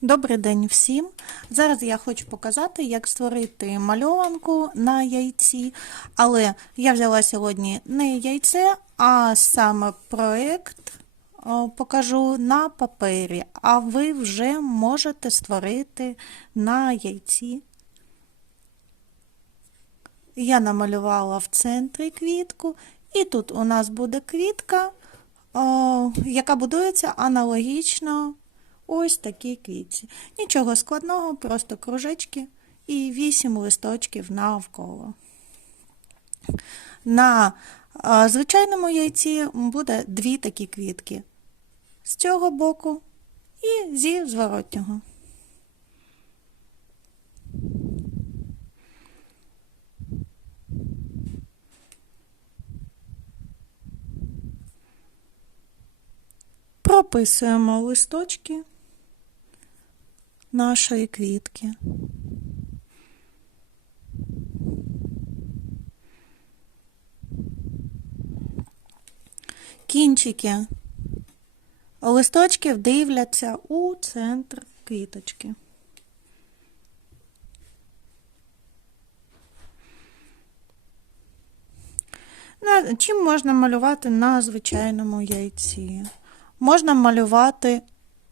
Добрий день всім! Зараз я хочу показати, як створити мальованку на яйці, але я взяла сьогодні не яйце, а саме проєкт покажу на папері, а ви вже можете створити на яйці. Я намалювала в центрі квітку, і тут у нас буде квітка, яка будується аналогічно ось такій квітці. Нічого складного, просто кружечки і 8 листочків навколо. На звичайному яйці буде дві такі квітки. З цього боку і зі зворотнього. Прописуємо листочки нашої квітки. Кінчики листочків дивляться у центр квіточки. Чим можна малювати на звичайному яйці? Можна малювати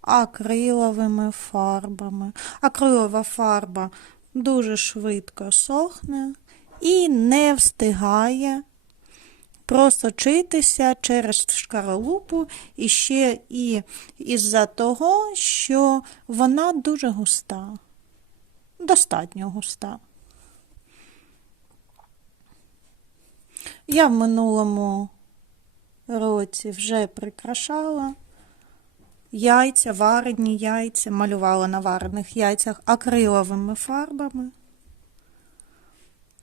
акриловими фарбами. Акрилова фарба дуже швидко сохне і не встигає просочитися через шкаралупу і ще і із-за того, що вона дуже густа, достатньо густа. Я в минулому році вже прикрашала яйця, варені яйця, малювала на варених яйцях акриловими фарбами.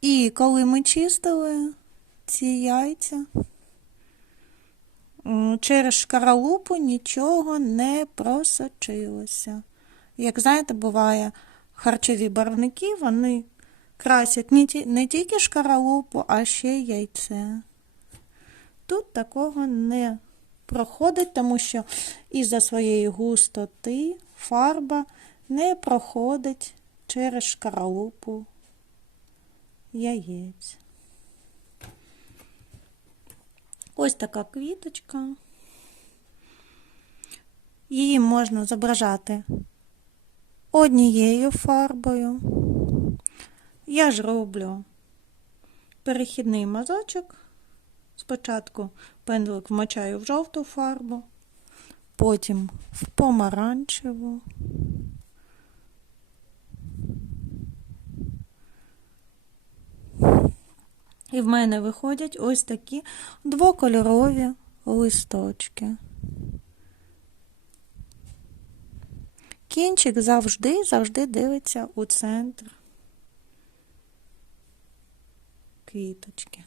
І коли ми чистили ці яйця, через шкаралупу нічого не просочилося. Як знаєте, буває, харчові барвники, вони красять не, ті, не тільки шкаралупу, а ще й яйце. Тут такого не проходить, тому що із-за своєї густоти фарба не проходить через шкаралупу яєць. Ось така квіточка. Її можна зображати однією фарбою. Я ж роблю перехідний мазочок. Спочатку пензлик вмочаю в жовту фарбу, потім в помаранчеву. І в мене виходять ось такі двокольорові листочки. Кінчик завжди, завжди дивиться у центр квіточки.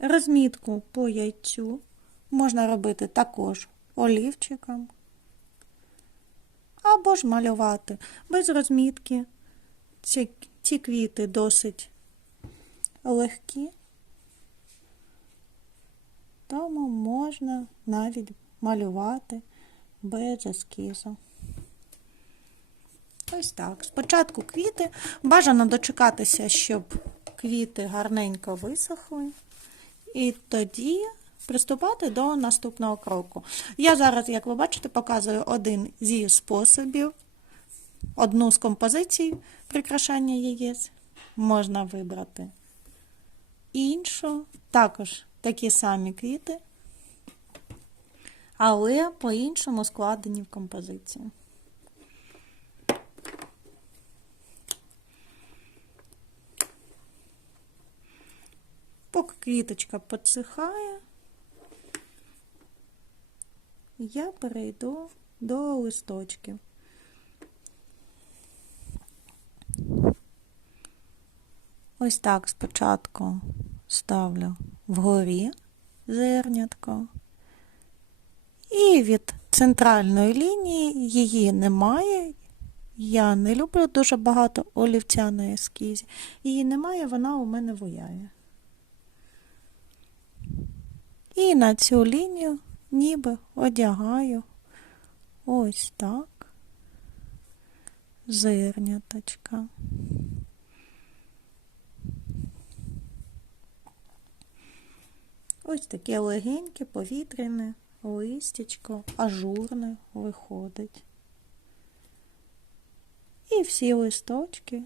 Розмітку по яйцю можна робити також олівчиком, або ж малювати без розмітки. Ці, ці квіти досить легкі, тому можна навіть малювати без ескізу. Ось так. Спочатку квіти. Бажано дочекатися, щоб квіти гарненько висохли. І тоді приступати до наступного кроку. Я зараз, як ви бачите, показую один зі способів, одну з композицій прикрашання яєць. Можна вибрати іншу, також такі самі квіти, але по-іншому складені в композицію. Поки квіточка підсихає, я перейду до листочків. Ось так спочатку ставлю вгорі зернятко. І від центральної лінії її немає, Я не люблю дуже багато олівця на ескізі. Її немає, вона у мене вояє. І на цю лінію ніби одягаю ось так. Зерняточка. Ось таке легеньке, повітряне листячко, ажурне виходить. І всі листочки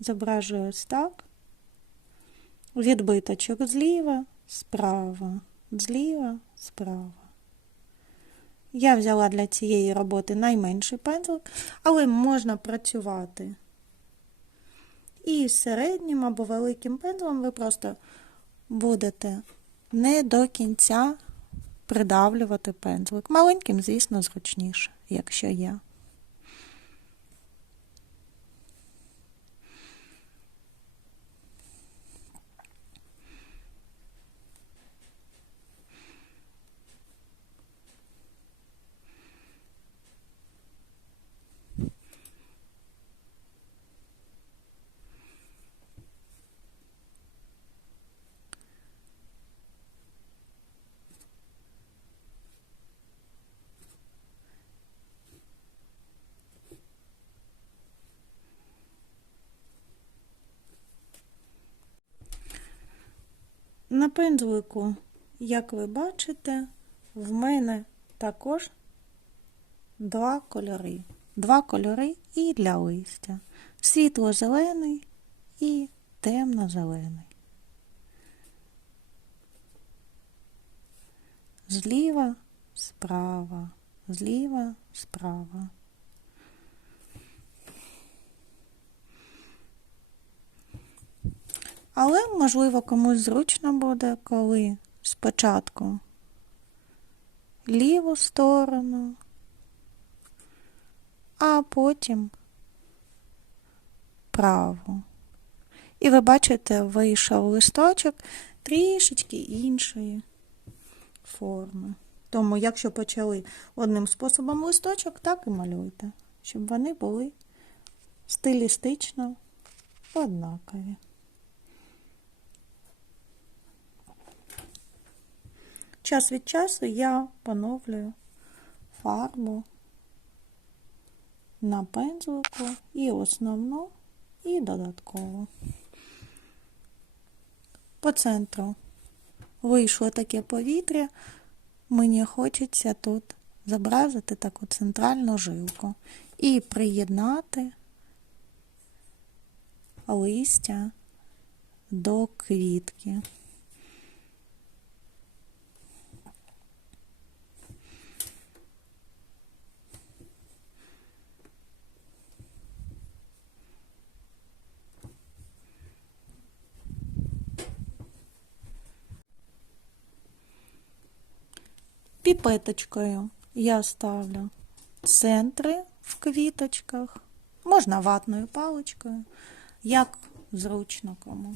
зображую ось так. Відбиточок зліва, справа, зліва, справа. Я взяла для цієї роботи найменший пензлик, але можна працювати і середнім або великим пензлем ви просто будете не до кінця придавлювати пензлик. Маленьким, звісно, зручніше, якщо є. На пензлику, як ви бачите, в мене також два кольори. Два кольори і для листя. Світло-зелений і темно-зелений. Зліва, справа, зліва, справа. Але, можливо, комусь зручно буде, коли спочатку ліву сторону, а потім праву. І ви бачите, вийшов листочок трішечки іншої форми. Тому, якщо почали одним способом листочок, так і малюйте, щоб вони були стилістично однакові. Час від часу я поновлюю фарбу на пензлику і основну, і додаткову. По центру вийшло таке повітря, мені хочеться тут зобразити таку центральну жилку і приєднати листя до квітки. Піпеточкою я ставлю центри в квіточках, можна ватною паличкою, як зручно кому.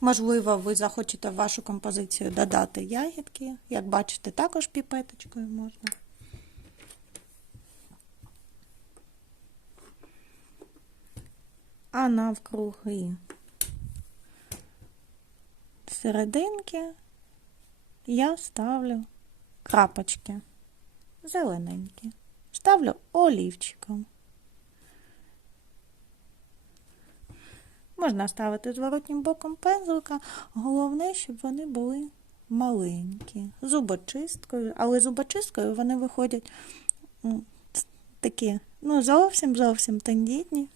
Можливо, ви захочете в вашу композицію додати ягідки. Як бачите, також піпеточкою можна. А навкруги серединки я ставлю крапочки зелененькі. Ставлю олівчиком. Можна ставити зворотнім боком пензлика, головне, щоб вони були маленькі, зубочисткою, але зубочисткою вони виходять такі, ну, зовсім зовсім тендітні.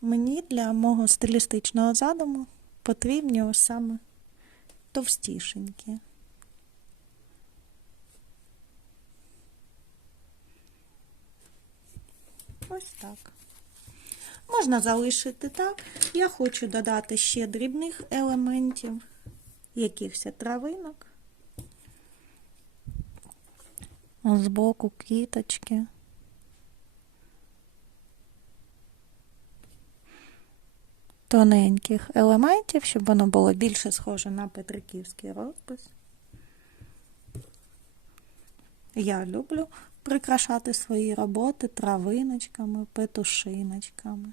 Мені для мого стилістичного задуму потрібні саме товстішенькі. Ось так. Можна залишити так. Я хочу додати ще дрібних елементів, якихось травинок. Збоку квіточки. Тоненьких елементів, щоб воно було більше схоже на петриківський розпис. Я люблю прикрашати свої роботи травиночками, петушиночками.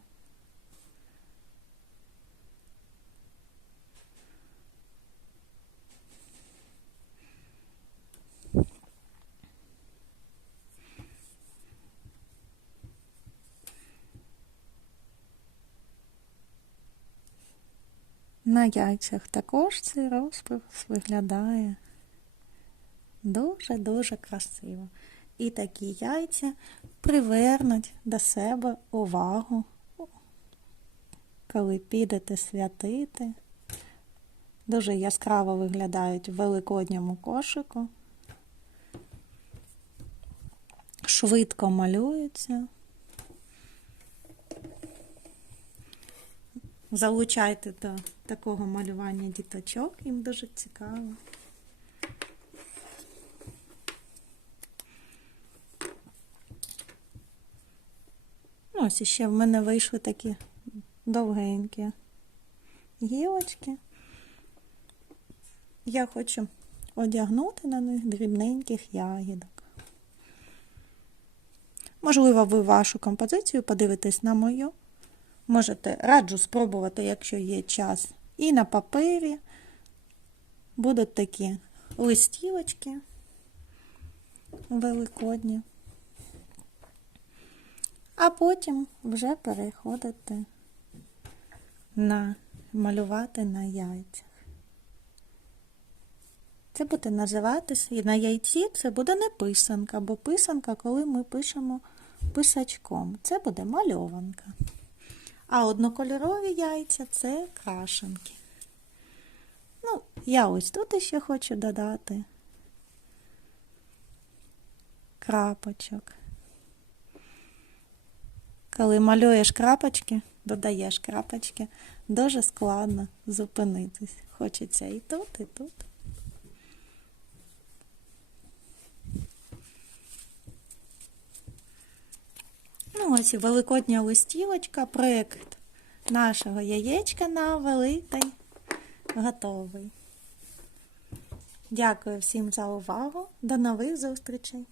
На яйцях також цей розпис виглядає дуже-дуже красиво. І такі яйця привернуть до себе увагу, коли підете святити. Дуже яскраво виглядають в великодньому кошику. Швидко малюються. Залучайте до такого малювання діточок, їм дуже цікаво. Ну, Ось іще в мене вийшли такі довгенькі гілочки. Я хочу одягнути на них дрібненьких ягідок. Можливо, ви вашу композицію подивитесь на мою. Можете раджу спробувати, якщо є час. І на папері будуть такі листівочки великодні. А потім вже переходити на малювати на яйцях. Це буде називатися, і на яйці це буде не писанка, бо писанка, коли ми пишемо писачком, це буде мальованка. А однокольорові яйця це крашенки. Ну, я ось тут ще хочу додати крапочок. Коли малюєш крапочки, додаєш крапочки, дуже складно зупинитись. Хочеться і тут, і тут. Ну, ось і великодня листівочка, проєкт нашого яєчка на великий готовий. Дякую всім за увагу. До нових зустрічей!